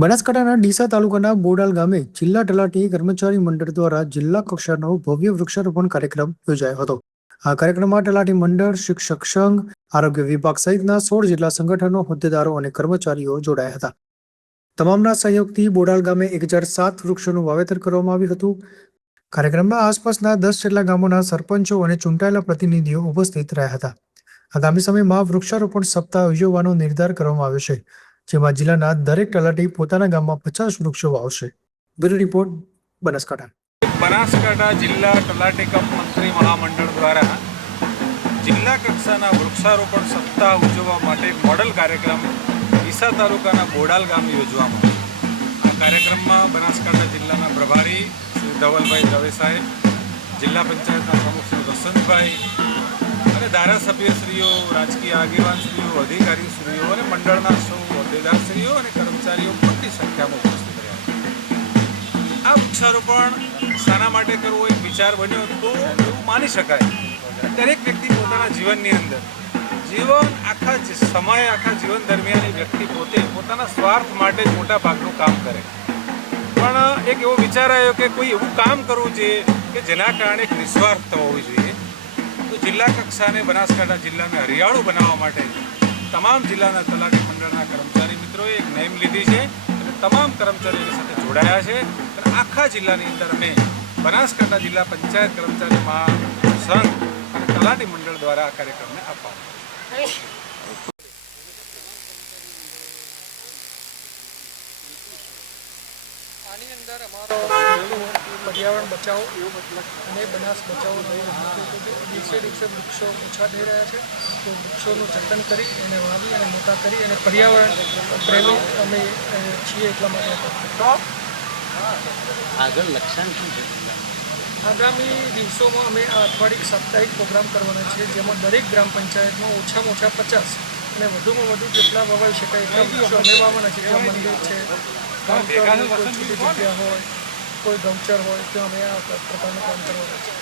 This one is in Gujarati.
બનાસકાંઠાના ડીસા તાલુકાના બોડાલ ગામે જિલ્લા તલાટી કર્મચારી મંડળ દ્વારા જિલ્લા કક્ષાનો ભવ્ય વૃક્ષારોપણ કાર્યક્રમ યોજાયો હતો। આ કાર્યક્રમમાં તલાટી મંડળ, શિક્ષક સંઘ, આરોગ્ય વિભાગ સહિતના 16 જેટલા સંગઠનો, હોદ્દેદારો અને કર્મચારીઓ જોડાયા હતા। તમામના સહયોગથી બોડાલ ગામે 1007 વૃક્ષોનું વાવેતર કરવામાં આવ્યું હતું। કાર્યક્રમમાં આસપાસના 10 જેટલા ગામોના સરપંચો અને ચૂંટાયેલા પ્રતિનિધિઓ ઉપસ્થિત રહ્યા હતા। આગામી સમયમાં વૃક્ષારોપણ સપ્તાહ યોજવાનો નિર્ધાર કરવામાં આવ્યો છે, જેમાં જિલ્લાના દરેક તલાટી પોતાના ગામમાં 50 વૃક્ષો વાવશે। Bureau report, Banaskantha. બનાસકાંઠા જિલ્લા તલાટી કમ મંત્રી મહામંડળ દ્વારા જિલ્લા કક્ષાના વૃક્ષારોપણ સપ્તાહ ઉજવવા માટે મોડલ કાર્યક્રમ ડીસા તાલુકાના બોડાલ ગામે યોજવામાં આવ્યો। આ કાર્યક્રમમાં બનાસકાંઠા જિલ્લાના પ્રભારી શ્રી ધવલભાઈ દવે સાહેબ, જિલ્લા પંચાયતના પ્રમુખ શ્રી વસંતભાઈ અને ધારાસભ્યશ્રીઓ, રાજકીય આગેવાનશ્રીઓ, અધિકારીશ્રીઓ અને મંડળના સૌ હોદ્દેદારશ્રીઓ અને કર્મચારીઓ મોટી સંખ્યામાં ઉપસ્થિત રહ્યા। આ વૃક્ષારોપણ શાના માટે કરવો એક વિચાર બન્યો તો એવું માની શકાય દરેક વ્યક્તિ પોતાના જીવનની અંદર આખા જીવન દરમિયાન એ વ્યક્તિ પોતે પોતાના સ્વાર્થ માટે જ મોટા ભાગનું કામ કરે, પણ એક એવો વિચાર આવ્યો કે કોઈ એવું કામ કરવું જોઈએ કે જેના કારણે એક નિસ્વાર્થતા હોવી જોઈએ। તો જિલ્લા કક્ષાને બનાસકાંઠા જિલ્લાને હરિયાળું બનાવવા માટે તમામ જિલ્લાના તલાટી મંડળના કર્મચારી મિત્રોએ એક નેમ લીધી છે અને તમામ કર્મચારીઓની સાથે જોડાયા છે અને આખા જિલ્લાની અંદર અમે બનાસકાંઠા જિલ્લા પંચાયત કર્મચારી મહાસંઘ અને તલાટી મંડળ દ્વારા આ કાર્યક્રમને આપવામાં આની અંદર અમારો પર્યાવરણ બચાવો અને બનાસ બચાવો દિવસે દિવસે વૃક્ષો ઓછા થઈ રહ્યા છે, તો વૃક્ષોનું જતન કરી એને વાવી અને મોટા કરી અને પર્યાવરણ પ્રેમી અમે છીએ, એટલા માટે આગળ લક્ષ્યાંક શું છે? આગામી દિવસોમાં અમે આ અઠવાડિયે સાપ્તાહિક પ્રોગ્રામ કરવાના છીએ, જેમાં દરેક ગ્રામ પંચાયતમાં ઓછામાં ઓછા 50 અને વધુમાં વધુ જેટલા વવાઈ શકાય એટલા વૃક્ષો અમે વાવવાના છે। જ્યાં મંદિર છે, કોઈ છૂટી જગ્યા હોય, કોઈ ગૌચર હોય, ત્યાં અમે આ પ્રકારનું કામ કરવાના છે।